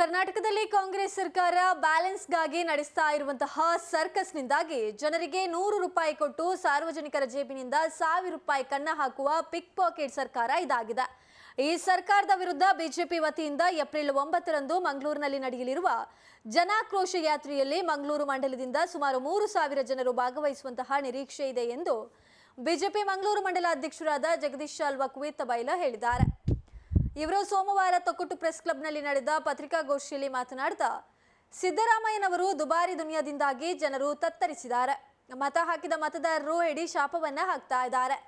ಕರ್ನಾಟಕದಲ್ಲಿ ಕಾಂಗ್ರೆಸ್ ಸರ್ಕಾರ ಬ್ಯಾಲೆನ್ಸ್ಗಾಗಿ ನಡೆಸ್ತಾ ಇರುವಂತಹ ಸರ್ಕಸ್ನಿಂದಾಗಿ ಜನರಿಗೆ 100 ರೂಪಾಯಿ ಕೊಟ್ಟು ಸಾರ್ವಜನಿಕರ ಜೇಬಿನಿಂದ 1000 ರೂಪಾಯಿ ಕನ್ನ ಹಾಕುವ ಪಿಕ್ ಪಾಕೆಟ್ ಸರ್ಕಾರ ಇದಾಗಿದೆ. ಈ ಸರ್ಕಾರದ ವಿರುದ್ಧ ಬಿಜೆಪಿ ವತಿಯಿಂದ ಏಪ್ರಿಲ್ 9ರಂದು ಮಂಗಳೂರಿನಲ್ಲಿ ನಡೆಯಲಿರುವ ಜನಾಕ್ರೋಶ ಯಾತ್ರೆಯಲ್ಲಿ ಮಂಗಳೂರು ಮಂಡಲದಿಂದ ಸುಮಾರು 3000 ಜನರು ಭಾಗವಹಿಸುವಂತಹ ನಿರೀಕ್ಷೆ ಇದೆ ಎಂದು ಬಿಜೆಪಿ ಮಂಗಳೂರು ಮಂಡಲ ಅಧ್ಯಕ್ಷರಾದ ಜಗದೀಶ್ ಶಾಲ್ವಕುವಿತ್ ಬೈಲ ಹೇಳಿದ್ದಾರೆ. ಇವರು ಸೋಮವಾರ ತೊಕ್ಕೊಟ್ಟು ಪ್ರೆಸ್ ಕ್ಲಬ್ನಲ್ಲಿ ನಡೆದ ಪತ್ರಿಕಾಗೋಷ್ಠಿಯಲ್ಲಿ ಮಾತನಾಡ್ತಾ ಸಿದ್ದರಾಮಯ್ಯನವರು ದುಬಾರಿ ದುನಿಯಾದಿಂದಾಗಿ ಜನರು ತತ್ತರಿಸಿದ್ದಾರೆ. ಮತ ಹಾಕಿದ ಮತದಾರರು ಎಡಿ ಶಾಪವನ್ನ ಹಾಕ್ತಾ ಇದ್ದಾರೆ.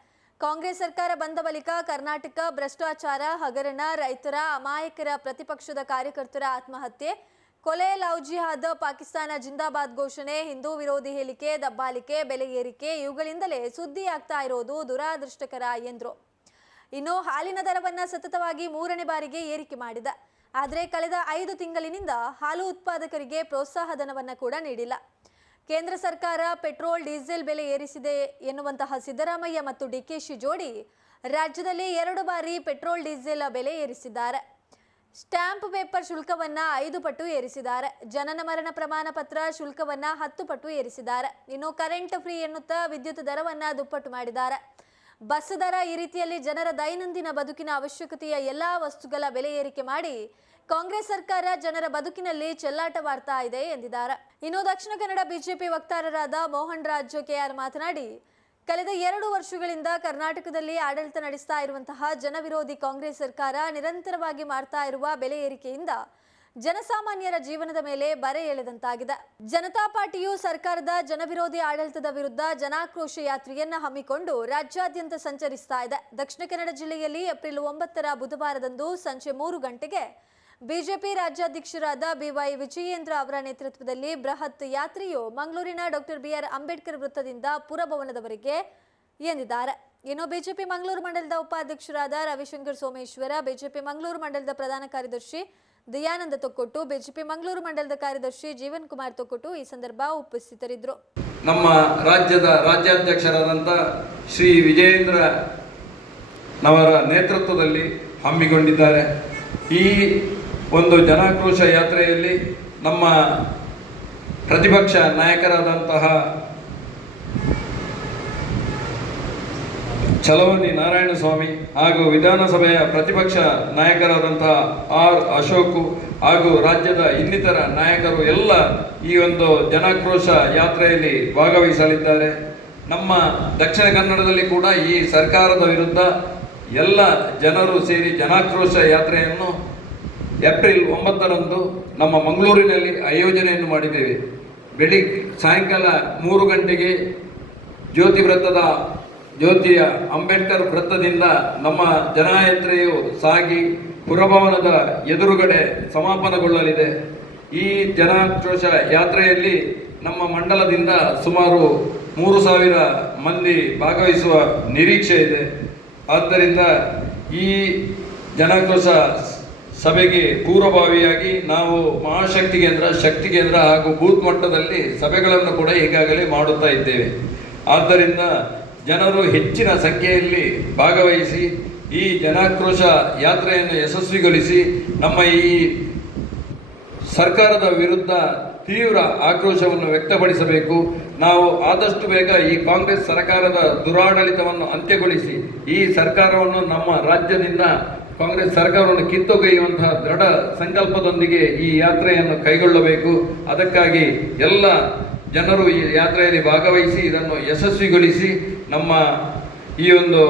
ಕಾಂಗ್ರೆಸ್ ಸರ್ಕಾರ ಬಂದ ಬಳಿಕ ಕರ್ನಾಟಕ ಭ್ರಷ್ಟಾಚಾರ, ಹಗರಣ, ರೈತರ, ಅಮಾಯಕರ, ಪ್ರತಿಪಕ್ಷದ ಕಾರ್ಯಕರ್ತರ ಆತ್ಮಹತ್ಯೆ, ಕೊಲೆ, ಲವ್ ಜಿಹಾದ್, ಪಾಕಿಸ್ತಾನ ಜಿಂದಾಬಾದ್ ಘೋಷಣೆ, ಹಿಂದೂ ವಿರೋಧಿ ಹೇಳಿಕೆ, ದಬ್ಬಾಳಿಕೆ, ಬೆಲೆ ಏರಿಕೆ ಇವುಗಳಿಂದಲೇ ಸುದ್ದಿ ಆಗ್ತಾ ಇರೋದು ದುರಾದೃಷ್ಟಕರ ಎಂದರು. ಇನ್ನು ಹಾಲಿನ ದರವನ್ನ ಸತತವಾಗಿ 3ನೇ ಬಾರಿಗೆ ಏರಿಕೆ ಮಾಡಿದೆ. ಆದರೆ ಕಳೆದ 5 ತಿಂಗಳಿನಿಂದ ಹಾಲು ಉತ್ಪಾದಕರಿಗೆ ಪ್ರೋತ್ಸಾಹ ಧನವನ್ನ ಕೂಡ ನೀಡಿಲ್ಲ. ಕೇಂದ್ರ ಸರ್ಕಾರ ಪೆಟ್ರೋಲ್, ಡೀಸೆಲ್ ಬೆಲೆ ಏರಿಸಿದೆ ಎನ್ನುವಂತಹ ಸಿದ್ದರಾಮಯ್ಯ ಮತ್ತು ಡಿಕೆಶಿ ಜೋಡಿ ರಾಜ್ಯದಲ್ಲಿ 2 ಬಾರಿ ಪೆಟ್ರೋಲ್, ಡೀಸೆಲ್ ಬೆಲೆ ಏರಿಸಿದ್ದಾರೆ. ಸ್ಟ್ಯಾಂಪ್ ಪೇಪರ್ ಶುಲ್ಕವನ್ನ 5 ಪಟ್ಟು ಏರಿಸಿದ್ದಾರೆ. ಜನನ ಮರಣ ಪ್ರಮಾಣ ಪತ್ರ ಶುಲ್ಕವನ್ನ 10 ಪಟ್ಟು ಏರಿಸಿದ್ದಾರೆ. ಇನ್ನು ಕರೆಂಟ್ ಫ್ರೀ ಎನ್ನುತ್ತಾ ವಿದ್ಯುತ್ ದರವನ್ನ ದುಪ್ಪಟ್ಟು ಮಾಡಿದ್ದಾರೆ. ಬಸ್ ದರ ಈ ರೀತಿಯಲ್ಲಿ ಜನರ ದೈನಂದಿನ ಬದುಕಿನ ಅವಶ್ಯಕತೆಯ ಎಲ್ಲಾ ವಸ್ತುಗಳ ಬೆಲೆ ಏರಿಕೆ ಮಾಡಿ ಕಾಂಗ್ರೆಸ್ ಸರ್ಕಾರ ಜನರ ಬದುಕಿನಲ್ಲಿ ಚೆಲ್ಲಾಟವಾಡ್ತಾ ಇದೆ ಎಂದಿದ್ದಾರೆ. ಇನ್ನು ದಕ್ಷಿಣ ಕನ್ನಡ ಬಿಜೆಪಿ ವಕ್ತಾರರಾದ ಮೋಹನ್ ರಾಜ್ ಕೆಆರ್ ಮಾತನಾಡಿ ಕಳೆದ 2 ವರ್ಷಗಳಿಂದ ಕರ್ನಾಟಕದಲ್ಲಿ ಆಡಳಿತ ನಡೆಸ್ತಾ ಇರುವಂತಹ ಜನವಿರೋಧಿ ಕಾಂಗ್ರೆಸ್ ಸರ್ಕಾರ ನಿರಂತರವಾಗಿ ಮಾಡ್ತಾ ಇರುವ ಬೆಲೆ ಏರಿಕೆಯಿಂದ ಜನಸಾಮಾನ್ಯರ ಜೀವನದ ಮೇಲೆ ಬರೆ ಎಳೆದಂತಾಗಿದೆ. ಜನತಾ ಪಾರ್ಟಿಯು ಸರ್ಕಾರದ ಜನವಿರೋಧಿ ಆಡಳಿತದ ವಿರುದ್ಧ ಜನಾಕ್ರೋಶ ಯಾತ್ರೆಯನ್ನ ಹಮ್ಮಿಕೊಂಡು ರಾಜ್ಯಾದ್ಯಂತ ಸಂಚರಿಸ್ತಾ ಇದೆ. ದಕ್ಷಿಣ ಕನ್ನಡ ಜಿಲ್ಲೆಯಲ್ಲಿ ಏಪ್ರಿಲ್ 9ರ ಬುಧವಾರದಂದು ಸಂಜೆ 3 ಗಂಟೆಗೆ ಬಿಜೆಪಿ ರಾಜ್ಯಾಧ್ಯಕ್ಷರಾದ ಬಿವೈ ವಿಜಯೇಂದ್ರ ಅವರ ನೇತೃತ್ವದಲ್ಲಿ ಬೃಹತ್ ಯಾತ್ರೆಯು ಮಂಗಳೂರಿನ ಡಾಕ್ಟರ್ BR ಅಂಬೇಡ್ಕರ್ ವೃತ್ತದಿಂದ ಪುರಭವನದವರೆಗೆ ಎಂದಿದ್ದಾರೆ. ಇನ್ನು ಬಿಜೆಪಿ ಮಂಗಳೂರು ಮಂಡಲದ ಉಪಾಧ್ಯಕ್ಷರಾದ ರವಿಶಂಕರ್ ಸೋಮೇಶ್ವರ, ಬಿಜೆಪಿ ಮಂಗಳೂರು ಮಂಡಲದ ಪ್ರಧಾನ ಕಾರ್ಯದರ್ಶಿ ದಯಾನಂದ ತೊಕ್ಕೊಟ್ಟು, ಬಿಜೆಪಿ ಮಂಗಳೂರು ಮಂಡಲದ ಕಾರ್ಯದರ್ಶಿ ಜೀವನ್ ಕುಮಾರ್ ತೊಕ್ಕೊಟ್ಟು ಈ ಸಂದರ್ಭ ಉಪಸ್ಥಿತರಿದ್ದರು. ನಮ್ಮ ರಾಜ್ಯದ ರಾಜ್ಯಾಧ್ಯಕ್ಷರಾದಂಥ ಶ್ರೀ ವಿಜಯೇಂದ್ರ ಅವರ ನೇತೃತ್ವದಲ್ಲಿ ಹಮ್ಮಿಕೊಂಡಿದ್ದಾರೆ. ಈ ಒಂದು ಜನಾಕ್ರೋಶ ಯಾತ್ರೆಯಲ್ಲಿ ನಮ್ಮ ಪ್ರತಿಪಕ್ಷ ನಾಯಕರಾದಂತಹ ಛಲವಾದಿ ನಾರಾಯಣಸ್ವಾಮಿ ಹಾಗೂ ವಿಧಾನಸಭೆಯ ಪ್ರತಿಪಕ್ಷ ನಾಯಕರಾದಂತಹ ಆರ್ ಅಶೋಕ್ ಹಾಗೂ ರಾಜ್ಯದ ಇನ್ನಿತರ ನಾಯಕರು ಎಲ್ಲ ಈ ಒಂದು ಜನಾಕ್ರೋಶ ಯಾತ್ರೆಯಲ್ಲಿ ಭಾಗವಹಿಸಲಿದ್ದಾರೆ. ನಮ್ಮ ದಕ್ಷಿಣ ಕನ್ನಡದಲ್ಲಿ ಕೂಡ ಈ ಸರ್ಕಾರದ ವಿರುದ್ಧ ಎಲ್ಲ ಜನರು ಸೇರಿ ಜನಾಕ್ರೋಶ ಯಾತ್ರೆಯನ್ನು ಏಪ್ರಿಲ್ 9ರಂದು ನಮ್ಮ ಮಂಗಳೂರಿನಲ್ಲಿ ಆಯೋಜನೆಯನ್ನು ಮಾಡಿದ್ದೇವೆ. ಸಾಯಂಕಾಲ 3 ಗಂಟೆಗೆ ಜ್ಯೋತಿಯ ಅಂಬೇಡ್ಕರ್ ವೃತ್ತದಿಂದ ನಮ್ಮ ಜನಯಾತ್ರೆಯು ಸಾಗಿ ಪುರಭವನದ ಎದುರುಗಡೆ ಸಮಾಪನಗೊಳ್ಳಲಿದೆ. ಈ ಜನಾಕ್ರೋಶ ಯಾತ್ರೆಯಲ್ಲಿ ನಮ್ಮ ಮಂಡಲದಿಂದ ಸುಮಾರು 3000 ಮಂದಿ ಭಾಗವಹಿಸುವ ನಿರೀಕ್ಷೆ ಇದೆ. ಆದ್ದರಿಂದ ಈ ಜನಾಕ್ರೋಶ ಸಭೆಗೆ ಪೂರ್ವಭಾವಿಯಾಗಿ ನಾವು ಮಹಾಶಕ್ತಿ ಕೇಂದ್ರ, ಶಕ್ತಿ ಕೇಂದ್ರ ಹಾಗೂ ಬೂತ್ ಮಟ್ಟದಲ್ಲಿ ಸಭೆಗಳನ್ನು ಕೂಡ ಈಗಾಗಲೇ ಮಾಡುತ್ತಾ ಇದ್ದೇವೆ. ಆದ್ದರಿಂದ ಜನರು ಹೆಚ್ಚಿನ ಸಂಖ್ಯೆಯಲ್ಲಿ ಭಾಗವಹಿಸಿ ಈ ಜನಾಕ್ರೋಶ ಯಾತ್ರೆಯನ್ನು ಯಶಸ್ವಿಗೊಳಿಸಿ ನಮ್ಮ ಈ ಸರ್ಕಾರದ ವಿರುದ್ಧ ತೀವ್ರ ಆಕ್ರೋಶವನ್ನು ವ್ಯಕ್ತಪಡಿಸಬೇಕು. ನಾವು ಆದಷ್ಟು ಬೇಗ ಈ ಕಾಂಗ್ರೆಸ್ ಸರ್ಕಾರದ ದುರಾಡಳಿತವನ್ನು ಅಂತ್ಯಗೊಳಿಸಿ ಈ ಸರ್ಕಾರವನ್ನು ನಮ್ಮ ರಾಜ್ಯದಿಂದ ಕಾಂಗ್ರೆಸ್ ಸರ್ಕಾರವನ್ನು ಕಿತ್ತೊಗೆಯುವಂತಹ ದೃಢ ಸಂಕಲ್ಪದೊಂದಿಗೆ ಈ ಯಾತ್ರೆಯನ್ನು ಕೈಗೊಳ್ಳಬೇಕು. ಅದಕ್ಕಾಗಿ ಎಲ್ಲ ಜನರು ಈ ಯಾತ್ರೆಯಲ್ಲಿ ಭಾಗವಹಿಸಿ ಇದನ್ನು ಯಶಸ್ವಿಗೊಳಿಸಿ ನಮ್ಮ ಈ ಒಂದು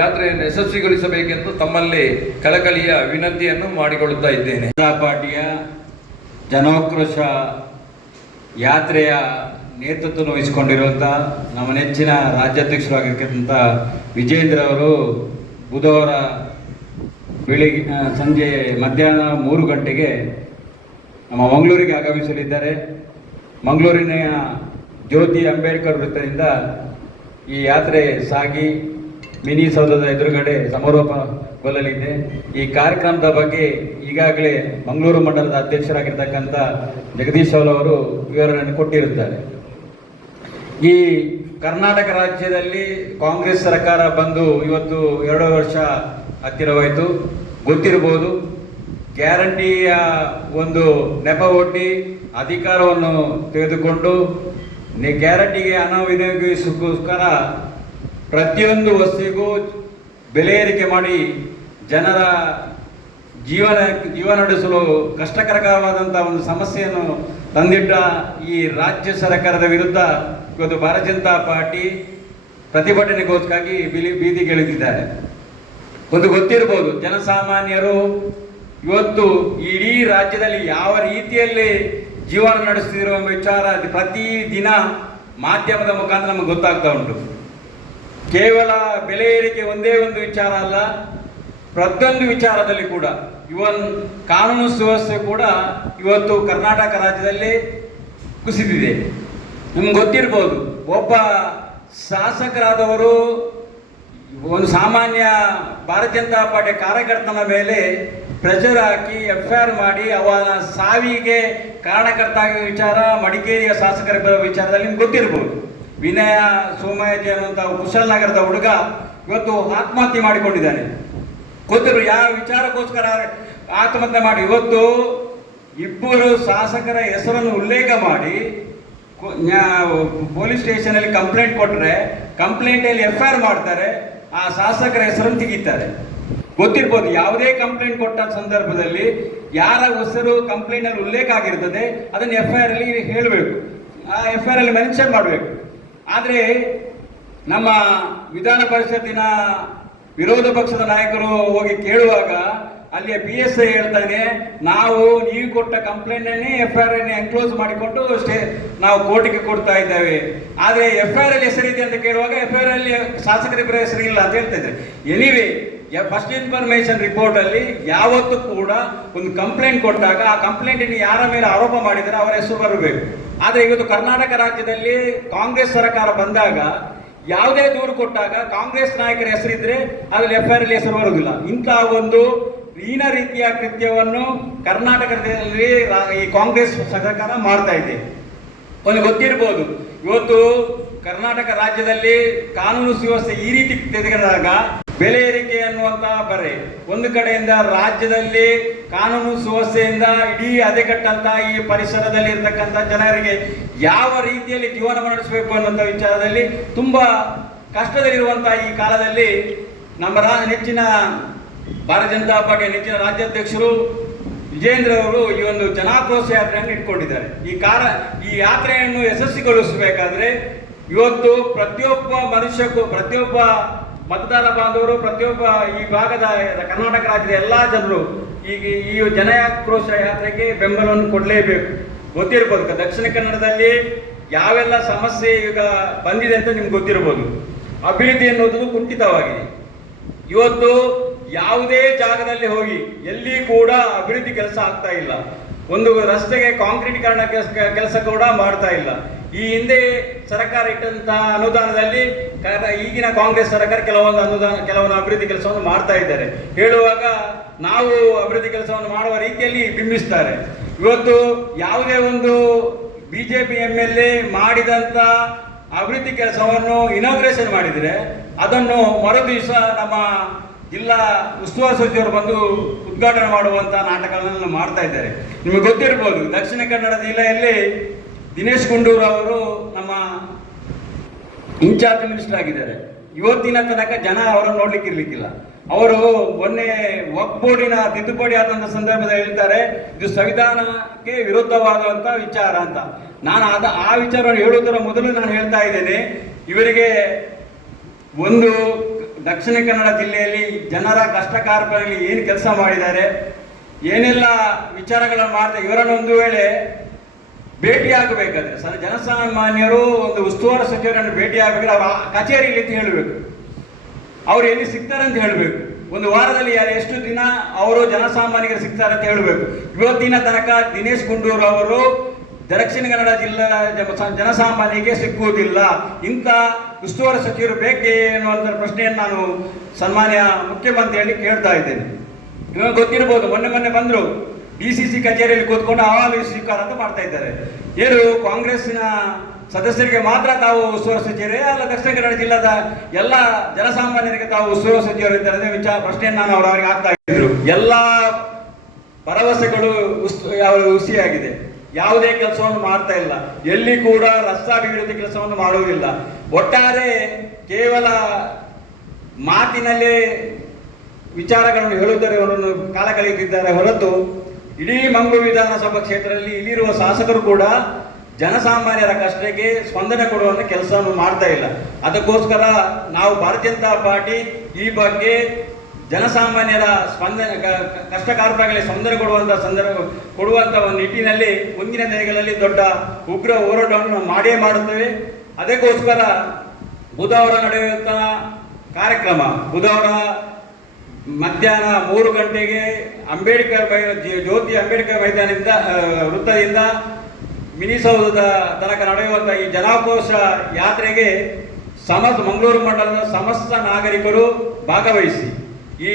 ಯಾತ್ರೆಯನ್ನು ಯಶಸ್ವಿಗೊಳಿಸಬೇಕೆಂದು ತಮ್ಮಲ್ಲಿ ಕಳಕಳಿಯ ವಿನಂತಿಯನ್ನು ಮಾಡಿಕೊಳ್ಳುತ್ತಾ ಇದ್ದೇನೆ. ಜನತಾ ಪಾರ್ಟಿಯ ಜನಾಕ್ರೋಶ ಯಾತ್ರೆಯ ನೇತೃತ್ವ ವಹಿಸಿಕೊಂಡಿರುವಂಥ ನಮ್ಮ ನೆಚ್ಚಿನ ರಾಜ್ಯಾಧ್ಯಕ್ಷರಾಗಿರ್ತಕ್ಕಂಥ ವಿಜೇಂದ್ರ ಅವರು ಬುಧವಾರ ಸಂಜೆ ಮಧ್ಯಾಹ್ನ 3 ಗಂಟೆಗೆ ನಮ್ಮ ಮಂಗಳೂರಿಗೆ ಆಗಮಿಸಲಿದ್ದಾರೆ. ಮಂಗಳೂರಿನ ಜ್ಯೋತಿ ಅಂಬೇಡ್ಕರ್ ವೃತ್ತದಿಂದ ಈ ಯಾತ್ರೆ ಸಾಗಿ ಮಿನಿ ಸೌಧದ ಎದುರುಗಡೆ ಸಮಾರೋಪಗೊಳ್ಳಲಿದೆ. ಈ ಕಾರ್ಯಕ್ರಮದ ಬಗ್ಗೆ ಈಗಾಗಲೇ ಮಂಗಳೂರು ಮಂಡಲದ ಅಧ್ಯಕ್ಷರಾಗಿರ್ತಕ್ಕಂಥ ಜಗದೀಶ್ ಅವರು ವಿವರಣೆ ಕೊಟ್ಟಿರುತ್ತಾರೆ. ಈ ಕರ್ನಾಟಕ ರಾಜ್ಯದಲ್ಲಿ ಕಾಂಗ್ರೆಸ್ ಸರ್ಕಾರ ಬಂದು ಇವತ್ತು 2 ವರ್ಷ ಹತ್ತಿರವಾಯಿತು. ಗೊತ್ತಿರಬಹುದು ಗ್ಯಾರಂಟಿಯ ಒಂದು ನೆಪ ಒಡ್ಡಿ ಅಧಿಕಾರವನ್ನು ತೆಗೆದುಕೊಂಡು ಗ್ಯಾರಂಟಿಗೆ ಹಣ ವಿನಿಯೋಗಿಸೋಕ್ಕೋಸ್ಕರ ಪ್ರತಿಯೊಂದು ವಸ್ತುವಿಗೂ ಬೆಲೆ ಏರಿಕೆ ಮಾಡಿ ಜನರ ಜೀವನ ನಡೆಸಲು ಕಷ್ಟಕರವಾದಂಥ ಒಂದು ಸಮಸ್ಯೆಯನ್ನು ತಂದಿಟ್ಟ ಈ ರಾಜ್ಯ ಸರ್ಕಾರದ ವಿರುದ್ಧ ಇವತ್ತು ಭಾರತೀಯ ಜನತಾ ಪಾರ್ಟಿ ಪ್ರತಿಭಟನೆಗೋಸ್ಕರ ಬೀದಿಗಿಳಿದಿದ್ದಾರೆ. ಒಂದು ಗೊತ್ತಿರ್ಬೋದು, ಜನಸಾಮಾನ್ಯರು ಇವತ್ತು ಇಡೀ ರಾಜ್ಯದಲ್ಲಿ ಯಾವ ರೀತಿಯಲ್ಲಿ ಜೀವನ ನಡೆಸುತ್ತಿರುವ ವಿಚಾರ ಪ್ರತಿದಿನ ಮಾಧ್ಯಮದ ಮುಖಾಂತರ ನಮಗೆ ಗೊತ್ತಾಗ್ತಾ ಉಂಟು. ಕೇವಲ ಬೆಲೆ ಏರಿಕೆ ಒಂದೇ ಒಂದು ವಿಚಾರ ಅಲ್ಲ, ಪ್ರತಿಯೊಂದು ವಿಚಾರದಲ್ಲಿ ಕೂಡ ಇವನ್ ಕಾನೂನು ಸುವ್ಯವಸ್ಥೆ ಕೂಡ ಇವತ್ತು ಕರ್ನಾಟಕ ರಾಜ್ಯದಲ್ಲಿ ಕುಸಿದಿದೆ. ನಿಮ್ಗೆ ಗೊತ್ತಿರ್ಬೋದು, ಒಬ್ಬ ಶಾಸಕರಾದವರು ಒಂದು ಸಾಮಾನ್ಯ ಭಾರತೀಯ ಜನತಾ ಪಾರ್ಟಿ ಕಾರ್ಯಕರ್ತನ ಮೇಲೆ ಪ್ರೆಷರ್ ಹಾಕಿ FIR ಮಾಡಿ ಅವನ ಸಾವಿಗೆ ಕಾರಣಕರ್ತ ಆಗಿರೋ ವಿಚಾರ ಮಡಿಕೇರಿಯ ಶಾಸಕರ ವಿಚಾರದಲ್ಲಿ ನಿಮ್ಗೆ ಗೊತ್ತಿರ್ಬೋದು. ವಿನಯ ಸೋಮಯಾಜಿ ಅನ್ನುವಂಥ ಕುಶಲನಗರದ ಹುಡುಗ ಇವತ್ತು ಆತ್ಮಹತ್ಯೆ ಮಾಡಿಕೊಂಡಿದ್ದಾನೆ. ಗೊತ್ತಿರು ಯಾವ ವಿಚಾರಕ್ಕೋಸ್ಕರ ಆತ್ಮಹತ್ಯೆ ಮಾಡಿ ಇವತ್ತು ಇಬ್ಬರು ಶಾಸಕರ ಹೆಸರನ್ನು ಉಲ್ಲೇಖ ಮಾಡಿ ಪೊಲೀಸ್ ಸ್ಟೇಷನಲ್ಲಿ ಕಂಪ್ಲೇಂಟ್ ಕೊಟ್ಟರೆ ಕಂಪ್ಲೇಂಟಲ್ಲಿ FIR ಮಾಡ್ತಾರೆ, ಆ ಶಾಸಕರ ಹೆಸರನ್ನು ತೆಗಿತಾರೆ. ಗೊತ್ತಿರ್ಬೋದು, ಯಾವುದೇ ಕಂಪ್ಲೇಂಟ್ ಕೊಟ್ಟ ಸಂದರ್ಭದಲ್ಲಿ ಯಾರ ಹೆಸರು ಕಂಪ್ಲೇಂಟಲ್ಲಿ ಉಲ್ಲೇಖ ಆಗಿರ್ತದೆ ಅದನ್ನು FIR ಅಲ್ಲಿ ಹೇಳಬೇಕು, ಆ FIR ಅಲ್ಲಿ ಮೆನ್ಷನ್ ಮಾಡಬೇಕು. ಆದರೆ ನಮ್ಮ ವಿಧಾನ ಪರಿಷತ್ತಿನ ವಿರೋಧ ಪಕ್ಷದ ನಾಯಕರು ಹೋಗಿ ಕೇಳುವಾಗ ಅಲ್ಲಿಯ PSI ಹೇಳ್ತಾನೆ, ನೀವು ಕೊಟ್ಟ ಕಂಪ್ಲೇಂಟನ್ನೇ FIR ಅನ್ನು ಎನ್ಕ್ಲೋಸ್ ಮಾಡಿಕೊಂಡು ನಾವು ಕೋರ್ಟಿಗೆ ಕೊಡ್ತಾ ಇದ್ದೇವೆ. ಆದರೆ FIR ಅಲ್ಲಿ ಹೆಸರಿದೆ ಅಂತ ಕೇಳುವಾಗ FIR ಅಲ್ಲಿ ಶಾಸಕರಿಬ್ಬರ ಹೆಸರು ಇಲ್ಲ ಅಂತ ಹೇಳ್ತಾ ಇದ್ದಾರೆ. ಎನಿವೇ, ಫಸ್ಟ್ ಇನ್ಫಾರ್ಮೇಶನ್ ರಿಪೋರ್ಟ್ ಅಲ್ಲಿ ಯಾವತ್ತೂ ಕೂಡ ಒಂದು ಕಂಪ್ಲೇಂಟ್ ಕೊಟ್ಟಾಗ ಆ ಕಂಪ್ಲೇಂಟ್ ಯಾರ ಮೇಲೆ ಆರೋಪ ಮಾಡಿದರೆ ಅವರ ಹೆಸರು ಬರಬೇಕು. ಆದರೆ ಇವತ್ತು ಕರ್ನಾಟಕ ರಾಜ್ಯದಲ್ಲಿ ಕಾಂಗ್ರೆಸ್ ಸರ್ಕಾರ ಬಂದಾಗ ಯಾವುದೇ ದೂರು ಕೊಟ್ಟಾಗ ಕಾಂಗ್ರೆಸ್ ನಾಯಕರ ಹೆಸರಿದ್ರೆ ಅದರಲ್ಲಿ FIR ಅಲ್ಲಿ ಹೆಸರು ಬರುವುದಿಲ್ಲ. ಇಂತಹ ಒಂದು ಹೀನ ರೀತಿಯ ಕೃತ್ಯವನ್ನು ಕರ್ನಾಟಕದಲ್ಲಿ ಈ ಕಾಂಗ್ರೆಸ್ ಸರ್ಕಾರ ಮಾಡ್ತಾ ಇದೆ. ಒಂದು ಗೊತ್ತಿರ್ಬೋದು, ಇವತ್ತು ಕರ್ನಾಟಕ ರಾಜ್ಯದಲ್ಲಿ ಕಾನೂನು ಸುವ್ಯವಸ್ಥೆ ಈ ರೀತಿ ತೆಗೆದಾಗ ಬೆಲೆ ಏರಿಕೆ ಅನ್ನುವಂತಹ ಬರೆ ಒಂದು ಕಡೆಯಿಂದ ರಾಜ್ಯದಲ್ಲಿ ಕಾನೂನು ಸುವ್ಯವಸ್ಥೆಯಿಂದ ಇಡೀ ಹದಗೆಟ್ಟಂತ ಈ ಪರಿಸರದಲ್ಲಿ ಇರ್ತಕ್ಕಂಥ ಜನರಿಗೆ ಯಾವ ರೀತಿಯಲ್ಲಿ ಜೀವನ ನಡೆಸಬೇಕು ಅನ್ನುವಂಥ ವಿಚಾರದಲ್ಲಿ ತುಂಬಾ ಕಷ್ಟದಲ್ಲಿರುವಂತಹ ಈ ಕಾಲದಲ್ಲಿ ನಮ್ಮ ನೆಚ್ಚಿನ ಭಾರತೀಯ ಜನತಾ ಪಾರ್ಟಿಯ ನೆಚ್ಚಿನ ರಾಜ್ಯಾಧ್ಯಕ್ಷರು ವಿಜೇಂದ್ರ ಅವರು ಈ ಒಂದು ಜನಾಕ್ರೋಶ ಯಾತ್ರೆಯನ್ನು ಇಟ್ಕೊಂಡಿದ್ದಾರೆ. ಈ ಯಾತ್ರೆಯನ್ನು ಯಶಸ್ವಿಗೊಳಿಸಬೇಕಾದ್ರೆ ಇವತ್ತು ಪ್ರತಿಯೊಬ್ಬ ಮನುಷ್ಯಕ್ಕೂ, ಪ್ರತಿಯೊಬ್ಬ ಮತದಾರ ಬಾಂಧವರು, ಪ್ರತಿಯೊಬ್ಬ ಈ ಭಾಗದ ಕರ್ನಾಟಕ ರಾಜ್ಯದ ಎಲ್ಲ ಜನರು ಈ ಜನಾಕ್ರೋಶ ಯಾತ್ರೆಗೆ ಬೆಂಬಲವನ್ನು ಕೊಡಲೇಬೇಕು. ಗೊತ್ತಿರ್ಬೋದು, ದಕ್ಷಿಣ ಕನ್ನಡದಲ್ಲಿ ಯಾವೆಲ್ಲ ಸಮಸ್ಯೆ ಈಗ ಬಂದಿದೆ ಅಂತ ನಿಮ್ಗೆ ಗೊತ್ತಿರ್ಬೋದು. ಅಭಿವೃದ್ಧಿ ಎನ್ನುವುದು ಕುಂಠಿತವಾಗಿದೆ. ಇವತ್ತು ಯಾವುದೇ ಜಾಗದಲ್ಲಿ ಹೋಗಿ ಎಲ್ಲಿ ಕೂಡ ಅಭಿವೃದ್ಧಿ ಕೆಲಸ ಆಗ್ತಾ ಇಲ್ಲ. ಒಂದು ರಸ್ತೆಗೆ ಕಾಂಕ್ರೀಟೀಕರಣ ಕೆಲಸ ಕೂಡ ಮಾಡ್ತಾ ಇಲ್ಲ. ಈ ಹಿಂದೆ ಸರ್ಕಾರ ಇಟ್ಟಂತಹ ಅನುದಾನದಲ್ಲಿ ಈಗಿನ ಕಾಂಗ್ರೆಸ್ ಸರ್ಕಾರ ಕೆಲವೊಂದು ಅಭಿವೃದ್ಧಿ ಕೆಲಸವನ್ನು ಮಾಡ್ತಾ ಇದ್ದಾರೆ. ಹೇಳುವಾಗ ನಾವು ಅಭಿವೃದ್ಧಿ ಕೆಲಸವನ್ನು ಮಾಡುವ ರೀತಿಯಲ್ಲಿ ಬಿಂಬಿಸ್ತಾರೆ. ಇವತ್ತು ಯಾವುದೇ ಒಂದು BJP MLA ಮಾಡಿದಂತ ಅಭಿವೃದ್ಧಿ ಕೆಲಸವನ್ನು ಇನಾಗ್ರೇಷನ್ ಮಾಡಿದರೆ ಅದನ್ನು ಮರು ದಿವಸ ನಮ್ಮ ಜಿಲ್ಲಾ ಉಸ್ತುವಾರಿ ಸಚಿವರು ಬಂದು ಉದ್ಘಾಟನೆ ಮಾಡುವಂತಹ ನಾಟಕಗಳನ್ನು ಮಾಡ್ತಾ ಇದ್ದಾರೆ. ನಿಮಗೆ ಗೊತ್ತಿರ್ಬೋದು, ದಕ್ಷಿಣ ಕನ್ನಡ ಜಿಲ್ಲೆಯಲ್ಲಿ ದಿನೇಶ್ ಗುಂಡೂರಾವ್ ಅವರು ನಮ್ಮ ಇನ್ಚಾರ್ಜ್ ಮಿನಿಸ್ಟರ್ ಆಗಿದ್ದಾರೆ. ಇವತ್ತಿನ ತನಕ ಜನ ಅವರನ್ನು ನೋಡ್ಲಿಕ್ಕೆ ಇರ್ಲಿಕ್ಕಿಲ್ಲ. ಅವರು ಮೊನ್ನೆ ವಕ್ಫ್ ಬೋರ್ಡಿನ ತಿದ್ದುಪಡಿ ಆದಂತಹ ಸಂದರ್ಭದಲ್ಲಿ ಹೇಳ್ತಾರೆ, ಇದು ಸಂವಿಧಾನಕ್ಕೆ ವಿರುದ್ಧವಾದಂತ ವಿಚಾರ ಅಂತ. ನಾನು ಆ ವಿಚಾರವನ್ನು ಹೇಳುವುದರ ಮೊದಲು ನಾನು ಹೇಳ್ತಾ ಇದ್ದೇನೆ, ಇವರಿಗೆ ಒಂದು ದಕ್ಷಿಣ ಕನ್ನಡ ಜಿಲ್ಲೆಯಲ್ಲಿ ಜನರ ಕಷ್ಟ ಕಾರ್ಪಣ್ಯದಲ್ಲಿ ಏನು ಕೆಲಸ ಮಾಡಿದ್ದಾರೆ, ಏನೆಲ್ಲ ವಿಚಾರಗಳನ್ನು ಮಾಡ್ತಾರೆ, ಇವರನ್ನು ಒಂದು ವೇಳೆ ಭೇಟಿಯಾಗಬೇಕಾದ್ರೆ ಜನಸಾಮಾನ್ಯರು ಒಂದು ಉಸ್ತುವಾರಿ ಸಚಿವರನ್ನು ಭೇಟಿಯಾಗಬೇಕಾದ್ರೆ ಅವರ ಕಚೇರಿಯಲ್ಲಿ ಅಂತ ಹೇಳಬೇಕು, ಅವರು ಎಲ್ಲಿ ಸಿಗ್ತಾರೆ ಅಂತ ಹೇಳಬೇಕು. ಒಂದು ವಾರದಲ್ಲಿ ಎಷ್ಟು ದಿನ ಅವರು ಜನಸಾಮಾನ್ಯರು ಸಿಗ್ತಾರೆ ಅಂತ ಹೇಳಬೇಕು. ಇವತ್ತಿನ ತನಕ ದಿನೇಶ್ ಗುಂಡೂರು ಅವರು ದಕ್ಷಿಣ ಕನ್ನಡ ಜಿಲ್ಲಾ ಜನಸಾಮಾನ್ಯರಿಗೆ ಸಿಕ್ಕುವುದಿಲ್ಲ. ಇಂಥ ಉಸ್ತುವಾರಿ ಸಚಿವರು ಬೇಕೇ ಎನ್ನುವಂಥ ಪ್ರಶ್ನೆಯನ್ನು ನಾನು ಸನ್ಮಾನ್ಯ ಮುಖ್ಯಮಂತ್ರಿಯಲ್ಲಿ ಕೇಳ್ತಾ ಇದ್ದೇನೆ. ಇವಾಗ ಗೊತ್ತಿರ್ಬೋದು, ಮೊನ್ನೆ ಬಂದರು DCC ಕಚೇರಿಯಲ್ಲಿ ಕೂತ್ಕೊಂಡು ಅಹವಾಲು ಸ್ವೀಕಾರ ಅಂತ ಮಾಡ್ತಾ ಇದ್ದಾರೆ. ಏನು ಕಾಂಗ್ರೆಸ್ಸಿನ ಸದಸ್ಯರಿಗೆ ಮಾತ್ರ ತಾವು ಉಸ್ತುವಾರಿ ಸಚಿವರೇ ಅಲ್ಲ ದಕ್ಷಿಣ ಕನ್ನಡ ಜಿಲ್ಲಾದ ಎಲ್ಲ ಜನಸಾಮಾನ್ಯರಿಗೆ ತಾವು ಉಸ್ತುವಾರಿ ಸಚಿವರು ಇದ್ದಾರೆ ಪ್ರಶ್ನೆಯನ್ನು ನಾನು ಅವರಿಗೆ ಆಗ್ತಾ ಇದ್ರು. ಎಲ್ಲ ಭರವಸೆಗಳು ಹುಸಿಯಾಗಿದೆ. ಯಾವುದೇ ಕೆಲಸವನ್ನು ಮಾಡ್ತಾ ಇಲ್ಲ. ಎಲ್ಲಿ ಕೂಡ ರಸ್ತಾಭಿವೃದ್ಧಿ ಕೆಲಸವನ್ನು ಮಾಡುವುದಿಲ್ಲ. ಒಟ್ಟಾರೆ ಕೇವಲ ಮಾತಿನಲ್ಲೇ ವಿಚಾರಗಳನ್ನು ಹೇಳುತ್ತಾರೆ, ಅವರನ್ನು ಕಾಲ ಕಳೆಯುತ್ತಿದ್ದಾರೆ ಹೊರತು ಇಡೀ ಮಂಗಳೂರು ವಿಧಾನಸಭಾ ಕ್ಷೇತ್ರದಲ್ಲಿ ಇಲ್ಲಿರುವ ಶಾಸಕರು ಕೂಡ ಜನಸಾಮಾನ್ಯರ ಕಷ್ಟಕ್ಕೆ ಸ್ಪಂದನೆ ಕೊಡುವಂಥ ಕೆಲಸವನ್ನು ಮಾಡ್ತಾ ಇಲ್ಲ. ಅದಕ್ಕೋಸ್ಕರ ನಾವು ಭಾರತೀಯ ಜನತಾ ಪಾರ್ಟಿ ಈ ಬಗ್ಗೆ ಜನಸಾಮಾನ್ಯರ ಸ್ಪಂದನೆ ಕಷ್ಟ ಕಾರ್ಪಗಳಿಗೆ ಸ್ಪಂದನೆ ಕೊಡುವಂಥ ಒಂದು ನಿಟ್ಟಿನಲ್ಲಿ ಮುಂದಿನ ದಿನಗಳಲ್ಲಿ ದೊಡ್ಡ ಉಗ್ರ ಹೋರಾಟವನ್ನು ನಾವು ಮಾಡೇ ಮಾಡುತ್ತೇವೆ. ಅದಕ್ಕೋಸ್ಕರ ಬುಧವಾರ ನಡೆಯುವಂತಹ ಕಾರ್ಯಕ್ರಮ ಬುಧವಾರ ಮಧ್ಯಾಹ್ನ 3 ಗಂಟೆಗೆ ಜ್ಯೋತಿ ಅಂಬೇಡ್ಕರ್ ಮೈದಾನದಿಂದ ವೃತ್ತದಿಂದ ಮಿನಿಸೌಧದ ತನಕ ನಡೆಯುವಂಥ ಈ ಜನಾಕ್ರೋಶ ಯಾತ್ರೆಗೆ ಮಂಗಳೂರು ಮಂಡಲದ ಸಮಸ್ತ ನಾಗರಿಕರು ಭಾಗವಹಿಸಿ ಈ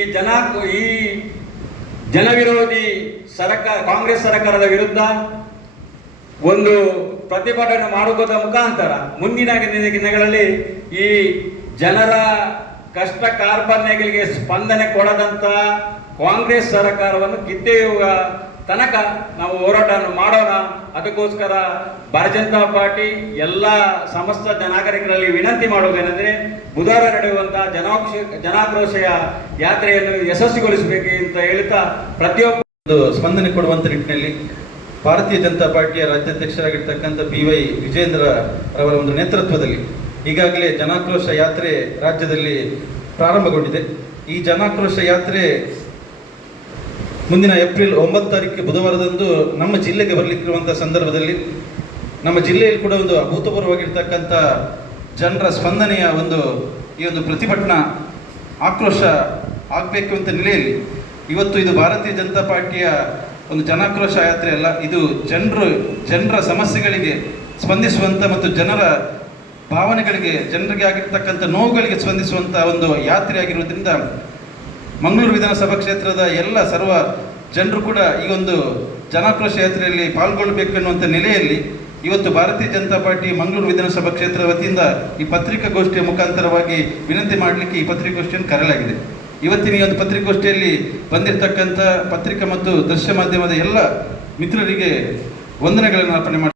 ಜನವಿರೋಧಿ ಕಾಂಗ್ರೆಸ್ ಸರ್ಕಾರದ ವಿರುದ್ಧ ಒಂದು ಪ್ರತಿಭಟನೆ ಮಾಡುವುದರ ಮುಖಾಂತರ ಮುಂದಿನ ದಿನಗಳಲ್ಲಿ ಈ ಜನರ ಕಷ್ಟ ಕಾರ್ಪಣ್ಯಗಳಿಗೆ ಸ್ಪಂದನೆ ಕೊಡದಂತ ಕಾಂಗ್ರೆಸ್ ಸರ್ಕಾರವನ್ನು ಕಿತ್ತೆಯುವ ತನಕ ನಾವು ಹೋರಾಟವನ್ನು ಮಾಡೋಣ. ಅದಕ್ಕೋಸ್ಕರ ಭಾರತೀಯ ಜನತಾ ಪಾರ್ಟಿ ಎಲ್ಲ ಸಮಸ್ತ ನಾಗರಿಕರಲ್ಲಿ ವಿನಂತಿ ಮಾಡುವುದೇನೆಂದರೆ ಬುಧವಾರ ನಡೆಯುವಂತಹ ಜನಾಕ್ರೋಶ ಯಾತ್ರೆಯನ್ನು ಯಶಸ್ವಿಗೊಳಿಸಬೇಕು ಅಂತ ಹೇಳ್ತಾ ಪ್ರತಿಯೊಬ್ಬ ಸ್ಪಂದನೆ ಕೊಡುವಂತ ನಿಟ್ಟಿನಲ್ಲಿ ಭಾರತೀಯ ಜನತಾ ಪಾರ್ಟಿಯ ರಾಜ್ಯಾಧ್ಯಕ್ಷರಾಗಿರ್ತಕ್ಕಂಥ BY ವಿಜೇಂದ್ರ ಅವರ ಒಂದು ನೇತೃತ್ವದಲ್ಲಿ ಈಗಾಗಲೇ ಜನಾಕ್ರೋಶ ಯಾತ್ರೆ ರಾಜ್ಯದಲ್ಲಿ ಪ್ರಾರಂಭಗೊಂಡಿದೆ. ಈ ಜನಾಕ್ರೋಶ ಯಾತ್ರೆ ಮುಂದಿನ ಏಪ್ರಿಲ್ 9 ತಾರೀಕು ಬುಧವಾರದಂದು ನಮ್ಮ ಜಿಲ್ಲೆಗೆ ಬರಲಿಕ್ಕಿರುವಂಥ ಸಂದರ್ಭದಲ್ಲಿ ನಮ್ಮ ಜಿಲ್ಲೆಯಲ್ಲಿ ಕೂಡ ಒಂದು ಅಭೂತಪೂರ್ವವಾಗಿರ್ತಕ್ಕಂಥ ಜನರ ಸ್ಪಂದನೆಯ ಈ ಒಂದು ಪ್ರತಿಭಟನಾ ಆಕ್ರೋಶ ಆಗಬೇಕು ಅಂತ ನೆಲೆಯಲ್ಲಿ ಇವತ್ತು ಇದು ಭಾರತೀಯ ಜನತಾ ಪಾರ್ಟಿಯ ಒಂದು ಜನಾಕ್ರೋಶ ಯಾತ್ರೆ ಅಲ್ಲ, ಇದು ಜನರ ಸಮಸ್ಯೆಗಳಿಗೆ ಸ್ಪಂದಿಸುವಂಥ ಮತ್ತು ಜನರ ಭಾವನೆಗಳಿಗೆ ಜನರಿಗೆ ಆಗಿರ್ತಕ್ಕಂಥ ನೋವುಗಳಿಗೆ ಸ್ಪಂದಿಸುವಂಥ ಒಂದು ಯಾತ್ರೆ ಆಗಿರುವುದರಿಂದ ಮಂಗಳೂರು ವಿಧಾನಸಭಾ ಕ್ಷೇತ್ರದ ಎಲ್ಲ ಸರ್ವ ಜನರು ಕೂಡ ಈ ಒಂದು ಜನಾಕ್ರೋಶ ಯಾತ್ರೆಯಲ್ಲಿ ಪಾಲ್ಗೊಳ್ಳಬೇಕು ಎನ್ನುವಂಥ ನೆಲೆಯಲ್ಲಿ ಇವತ್ತು ಭಾರತೀಯ ಜನತಾ ಪಾರ್ಟಿ ಮಂಗಳೂರು ವಿಧಾನಸಭಾ ಕ್ಷೇತ್ರದ ವತಿಯಿಂದ ಈ ಪತ್ರಿಕಾಗೋಷ್ಠಿಯ ಮುಖಾಂತರವಾಗಿ ವಿನಂತಿ ಮಾಡಲಿಕ್ಕೆ ಈ ಪತ್ರಿಕಾಗೋಷ್ಠಿಯನ್ನು ಕರೆಯಲಾಗಿದೆ. ಇವತ್ತಿನ ಈ ಒಂದು ಪತ್ರಿಕಾಗೋಷ್ಠಿಯಲ್ಲಿ ಬಂದಿರತಕ್ಕಂಥ ಪತ್ರಿಕಾ ಮತ್ತು ದೃಶ್ಯ ಮಾಧ್ಯಮದ ಎಲ್ಲ ಮಿತ್ರರಿಗೆ ವಂದನೆಗಳನ್ನು ಅರ್ಪಣೆ ಮಾಡಿ